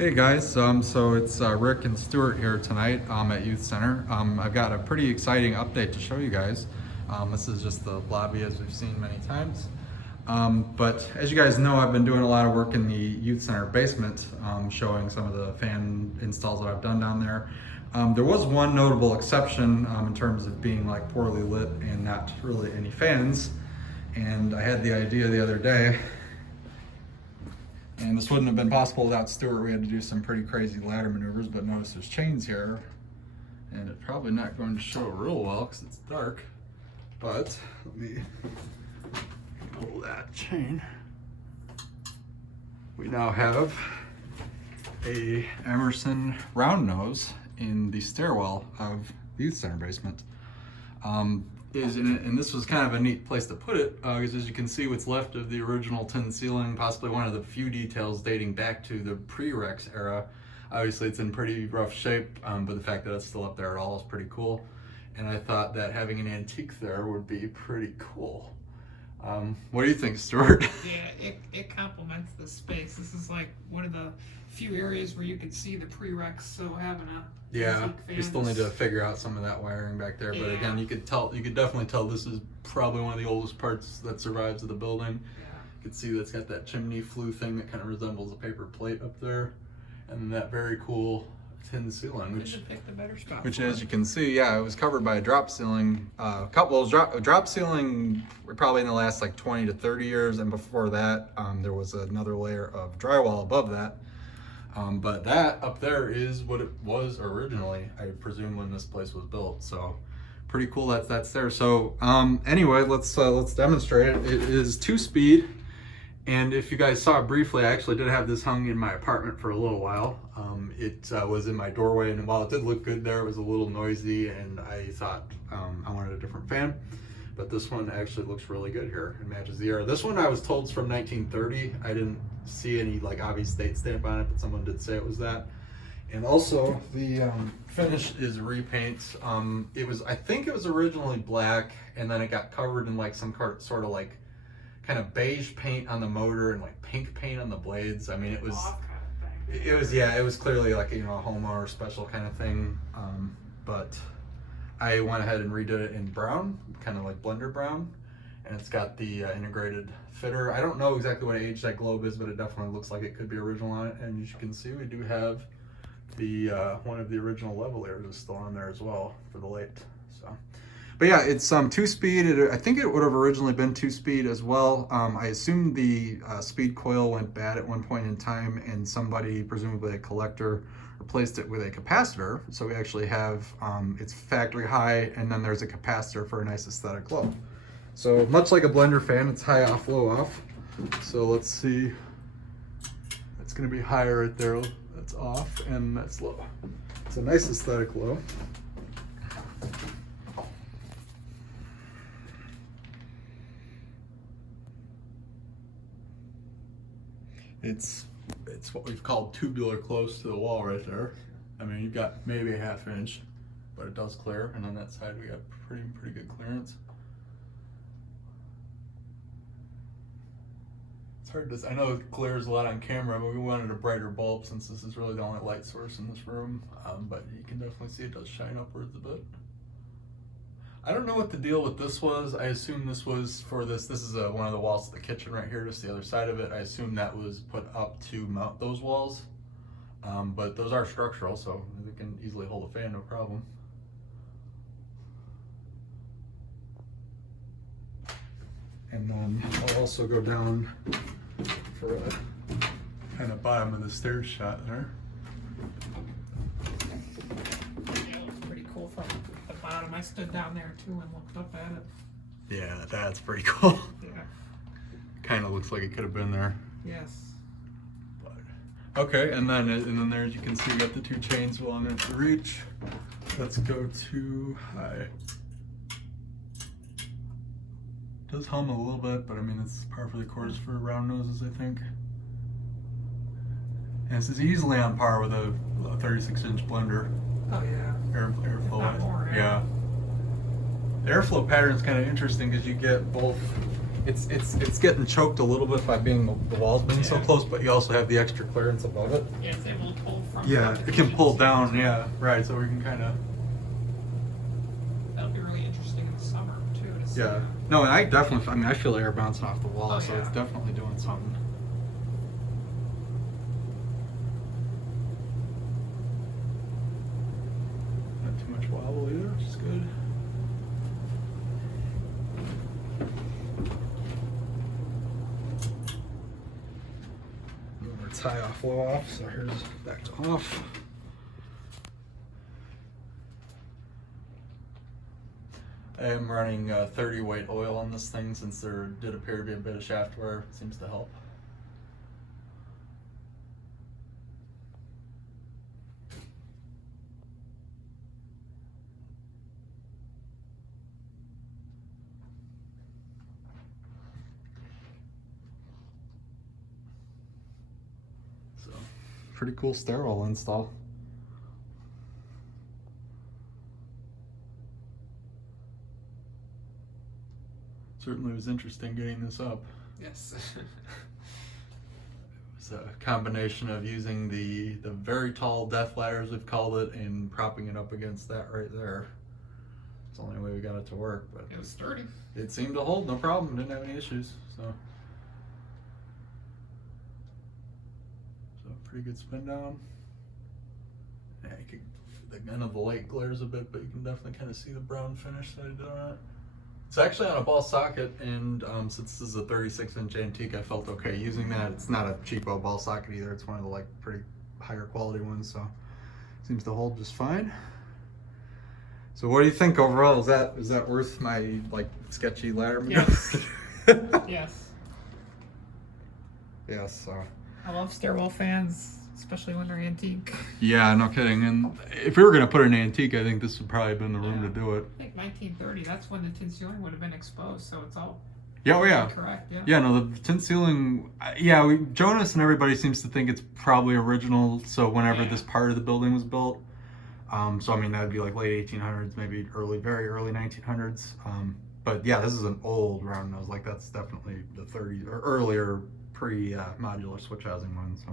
Hey guys, so it's Rick and Stuart here tonight at Youth Center. I've got a pretty exciting update to show you guys. This is just the lobby as we've seen many times. But as you guys know, I've been doing a lot of work in the Youth Center basement, showing some of the fan installs that I've done down there. There was one notable exception in terms of being like poorly lit and not really any fans. And I had the idea the other day, and this wouldn't have been possible without Stuart. We had to do some pretty crazy ladder maneuvers, but notice there's chains here. And it's probably not going to show real well because it's dark. But let me pull that chain. We now have a Emerson round nose in the stairwell of the Youth Center basement. Is in it, and this was kind of a neat place to put it, because as you can see what's left of the original tin ceiling, possibly one of the few details dating back to the pre-Rex era. Obviously it's in pretty rough shape, but the fact that it's still up there at all is pretty cool. And I thought that having an antique there would be pretty cool. What do you think, Stuart? Yeah, it complements the space. This is like one of the few areas where you can see the pre-Rex, so having a we still need to figure out some of that wiring back there, but again, you could definitely tell this is probably one of the oldest parts that survives of the building. You can see that's got that chimney flue thing that kind of resembles a paper plate up there, and then that very cool tin ceiling, which as you can see, it was covered by a drop ceiling. Drop ceiling probably in the last like 20 to 30 years, and before that there was another layer of drywall above that. But that up there is what it was originally, I presume, when this place was built. So pretty cool that's there. So anyway, let's demonstrate it. It is 2-speed, and if you guys saw it briefly, I actually did have this hung in my apartment for a little while. It was in my doorway, and while it did look good there, it was a little noisy, and I thought I wanted a different fan. But this one actually looks really good here. It matches the era. This one I was told is from 1930. I didn't see any like obvious date stamp on it, but someone did say it was that. And also the finish is repaint. I think it was originally black, and then it got covered in like some sort of like kind of beige paint on the motor and like pink paint on the blades. I mean, it was clearly like, you know, a homeowner special kind of thing. But I went ahead and redid it in brown, kind of like blender brown, and it's got the integrated fitter. I don't know exactly what age that globe is, but it definitely looks like it could be original on it. And as you can see, we do have the one of the original level ears is still on there as well for the light. So, but yeah, it's 2-speed. I think it would have originally been 2-speed as well. I assume the speed coil went bad at one point in time, and somebody, presumably a collector, replaced it with a capacitor. So we actually have it's factory high, and then there's a capacitor for a nice aesthetic glow. So much like a blender fan, it's high off, low off. So let's see, it's going to be higher right there. That's off, and that's low. It's a nice aesthetic low. It's what we've called tubular close to the wall right there. I mean, you've got maybe a ½ inch, but it does clear, and on that side we got pretty good clearance. It's hard to, I know it glares a lot on camera, but we wanted a brighter bulb since this is really the only light source in this room. But you can definitely see it does shine upwards a bit. I don't know what the deal with this was. I assume this was for this. This is one of the walls of the kitchen right here, just the other side of it. I assume that was put up to mount those walls. But those are structural, so they can easily hold a fan, no problem. And then I'll also go down for a kind of bottom of the stairs shot there. From the bottom. I stood down there too and looked up at it. Yeah, that's pretty cool. Yeah. Kind of looks like it could have been there. Yes. But, okay, and then there, as you can see, we got the 2 chains well into the reach. Let's go to high. It does hum a little bit, but I mean it's par for the course for round noses, I think. And this is easily on par with a 36-inch blender. Oh yeah. Airflow. More, yeah. The airflow pattern is kind of interesting because you get both it's getting choked a little bit by being the walls being so close, but you also have the extra clearance above it. Yeah, it's able to pull from. Yeah, the it can pull kitchen down. sink. Yeah, right. So we can kind of. That'll be really interesting in the summer too. To see. Yeah. No, and I definitely. I mean, I feel air bouncing off the wall, Oh, so yeah. it's definitely doing something. Not too much wobble either, which is good. We're tie off, low off. So here's back to off. I am running 30 weight oil on this thing since there did appear to be a bit of shaft wear. It seems to help. So, pretty cool stairwell install. Certainly was interesting getting this up. Yes. It's a combination of using the very tall death ladders, we've called it, and propping it up against that right there. It's the only way we got it to work, but It was sturdy. it seemed to hold, no problem, didn't have any issues. So pretty good spin down. Yeah, you can, none of the light glares a bit, but you can definitely kind of see the brown finish that I did on it. It's actually on a ball socket, and since this is a 36-inch antique, I felt okay using that. It's not a cheapo ball socket either. It's one of the like pretty higher quality ones, so seems to hold just fine. So what do you think overall? Is that worth my like sketchy ladder? Yes. Yes. Yes. I love stairwell fans, especially when they're antique. Yeah, no kidding. And if we were gonna put an antique, I think this would probably have been the room to do it. I think 1930. That's when the tin ceiling would have been exposed, so it's all. Yeah, oh yeah. Correct. Yeah. Yeah, no, the tin ceiling. Yeah, Jonas and everybody seems to think it's probably original. So whenever this part of the building was built, so I mean that'd be like late 1800s, maybe very early 1900s. But yeah, this is an old round nose. Like that's definitely the 30s or earlier pre-modular switch housing one. So.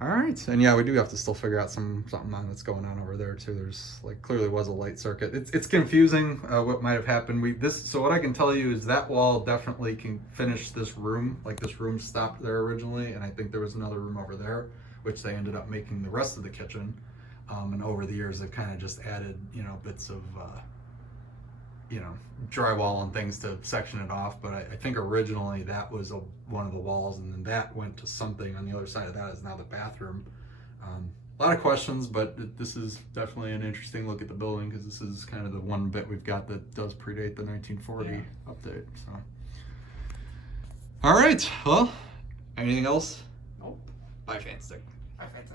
All right, and yeah, we do have to still figure out something on that's going on over there too. There's like clearly was a light circuit. It's confusing what might have happened. So what I can tell you is that wall definitely can finish this room. Like this room stopped there originally, and I think there was another room over there, which they ended up making the rest of the kitchen. And over the years, they've kind of just added bits of drywall and things to section it off. But I think originally that was one of the walls, and then that went to something on the other side of that is now the bathroom. A lot of questions, but this is definitely an interesting look at the building because this is kind of the one bit we've got that does predate the 1940 update. So, all right, well, anything else? Nope. Bye, FanStick. I think so.